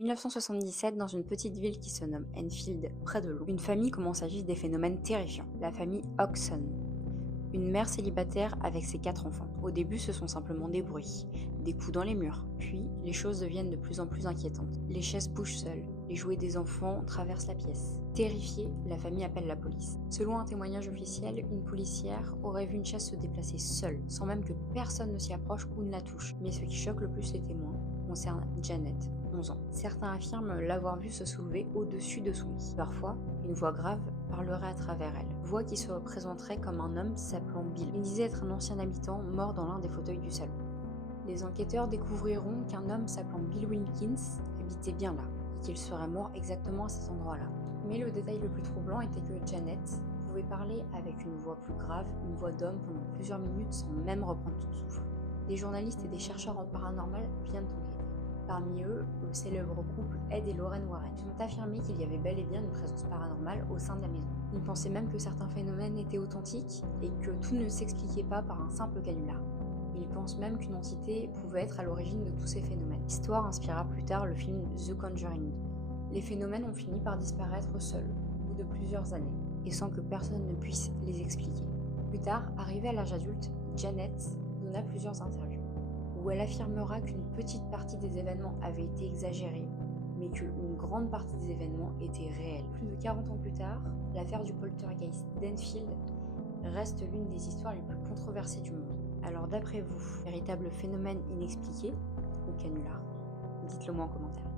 1977, dans une petite ville qui se nomme Enfield, près de Londres, une famille commence à vivre des phénomènes terrifiants. La famille Hodgson. Une mère célibataire avec ses 4 enfants. Au début, ce sont simplement des bruits, des coups dans les murs. Puis, les choses deviennent de plus en plus inquiétantes. Les chaises bougent seules, les jouets des enfants traversent la pièce. Terrifiée, la famille appelle la police. Selon un témoignage officiel, une policière aurait vu une chaise se déplacer seule, sans même que personne ne s'y approche ou ne la touche. Mais ce qui choque le plus les témoins concerne Janet, 11 ans. Certains affirment l'avoir vue se soulever au-dessus de son lit. Parfois, une voix grave parlerait à travers elle. Voix qui se représenterait comme un homme s'appelant Bill. Il disait être un ancien habitant mort dans l'un des fauteuils du salon. Les enquêteurs découvriront qu'un homme s'appelant Bill Wilkins habitait bien là, et qu'il serait mort exactement à cet endroit-là. Mais le détail le plus troublant était que Janet pouvait parler avec une voix plus grave, une voix d'homme pendant plusieurs minutes sans même reprendre son souffle. Des journalistes et des chercheurs en paranormal viennent enquêter. Parmi eux, le célèbre couple Ed et Lorraine Warren. Ils ont affirmé qu'il y avait bel et bien une présence paranormale au sein de la maison. Ils pensaient même que certains phénomènes étaient authentiques et que tout ne s'expliquait pas par un simple canular. Ils pensent même qu'une entité pouvait être à l'origine de tous ces phénomènes. L'histoire inspira plus tard le film The Conjuring. Les phénomènes ont fini par disparaître seuls, au bout de plusieurs années, et sans que personne ne puisse les expliquer. Plus tard, arrivée à l'âge adulte, Janet donna plusieurs interviews, où elle affirmera qu'une petite partie des événements avait été exagérée, mais qu'une grande partie des événements étaient réels. Plus de 40 ans plus tard, l'affaire du poltergeist d'Enfield reste l'une des histoires les plus controversées du monde. Alors d'après vous, véritable phénomène inexpliqué ou canular? Dites-le moi en commentaire.